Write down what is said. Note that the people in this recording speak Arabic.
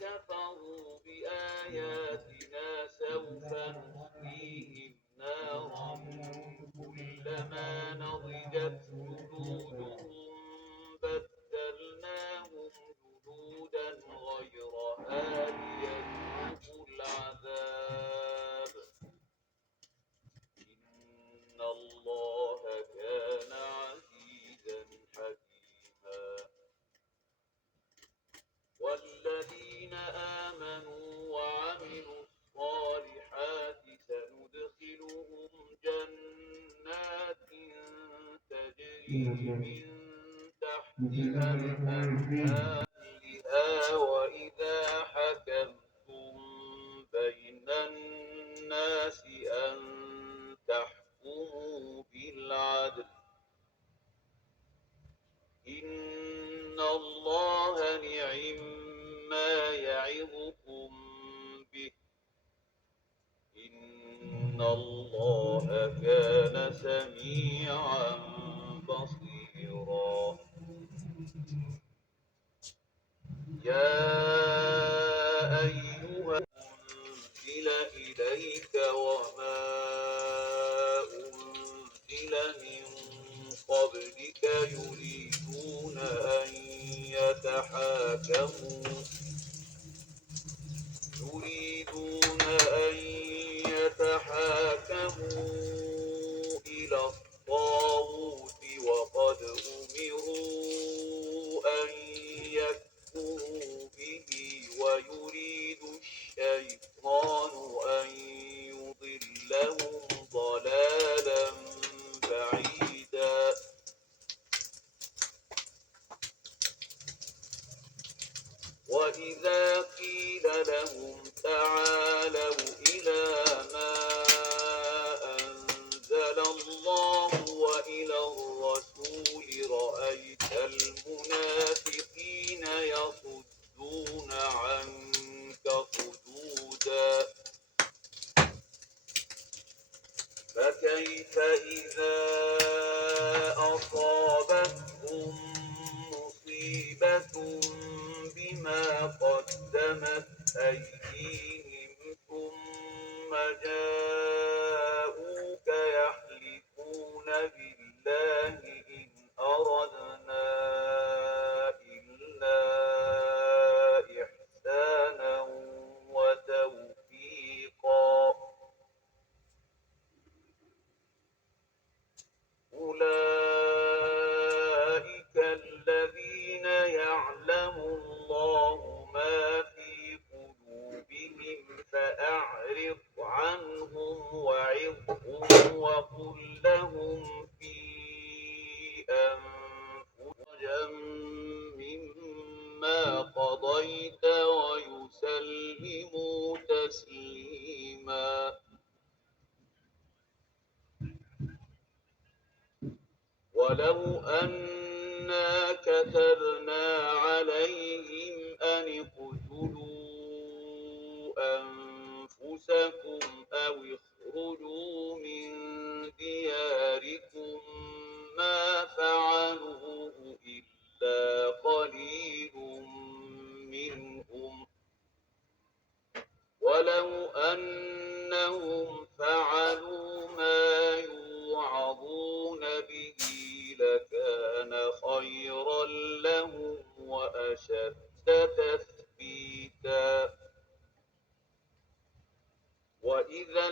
كفروا بآياتنا سوف نصليهم نارا كلما نضجت جلودهم بدلناهم جلودا غيرها ليذوقوا العذاب إن الله كان عزيزا حكيما والذين آمنوا وعملوا الصالحات سندخلهم جنات تجري من تحتها الأنهار وإذا حكمتم بين الناس أن تحكموا بالعدل إن الله نعما يعظكم به إن الله كان سميعا بصيرا يا أيها أنزل إليك وما أنزل من قبلك يريدون أن يتحاكموا إلى الطاغوت وقد أمروا أن يكفروا به ويريد الشيطان أن يضلهم ضلالا بعيدا وإذا قيل لهم تعالوا إلى ما أنزل الله وإلى الرسول رأيت المنافقين يصدون عنك صدودا فكيف إذا أصابتهم مصيبة بما قدمت أيديهم ثم جاءوك يحلفون بالله إن أردنا إلا إحسانا وتوفيقا أولئك الذين يعلم الله ما في قلوبهم فأعرض عنهم وعظهم وقل لهم في أنفسهم مما قضيت ويسلموا تسليما ولو أنا كتبنا عليهم أن اقتلوا أنفسكم أو اخرجوا من دياركم ما فعلوه إلا قليل منهم ولو أنهم فعلوا ما يوعظون به لكان خيرا لهم وأشد تثبيتا وإذا